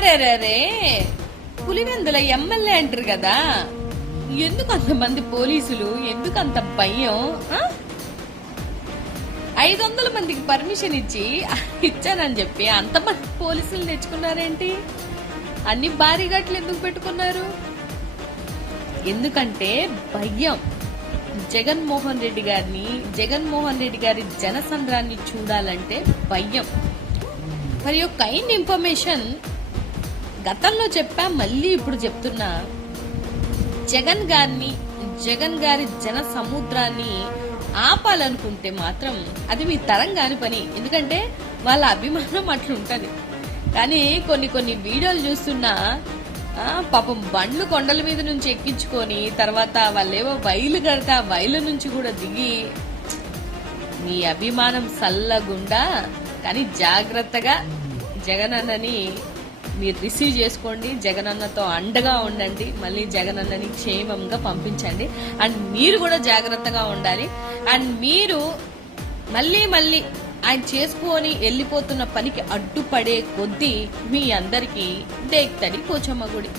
అరే పులివెందుల ఎమ్మెల్యే అంటారు కదా, ఎందుకు అంతమంది పోలీసులు, ఎందుకు అంత భయం? 500 మందికి పర్మిషన్ ఇచ్చానని చెప్పి అంతమంది పోలీసులు తెచ్చుకున్నారేంటి? అన్ని భారీ ఘట్లు ఎందుకు పెట్టుకున్నారు? ఎందుకంటే భయం. జగన్మోహన్ రెడ్డి గారి జనసంద్రాన్ని చూడాలంటే భయం. మరి ఒక కైండ్ ఇన్ఫర్మేషన్ గతంలో చెప్పా, మళ్ళీ ఇప్పుడు చెప్తున్నా. జగన్ గారి జన సముద్రాన్ని ఆపాలనుకుంటే మాత్రం అది మీ తరం కాని పని. ఎందుకంటే వాళ్ళ అభిమానం అట్లుంటది. కానీ కొన్ని వీడియోలు చూస్తున్నా పాపం బండ్లు కొండల మీద నుంచి ఎక్కించుకొని తర్వాత వాళ్ళేవో వైలు కనుక వైలు నుంచి కూడా దిగి, మీ అభిమానం సల్లగుండా కానీ జాగ్రత్తగా జగనన్నని మీరు రిసీవ్ చేసుకోండి. జగనన్నతో అండగా ఉండండి. మళ్ళీ జగనన్నని క్షేమంగా పంపించండి. అండ్ మీరు కూడా జాగ్రత్తగా ఉండాలి. అండ్ మీరు మళ్ళీ ఆయన చేసుకొని వెళ్ళిపోతున్న పనికి అడ్డుపడే కొద్దీ మీ అందరికీ దేక్తడి పోచమ్మ గుడి.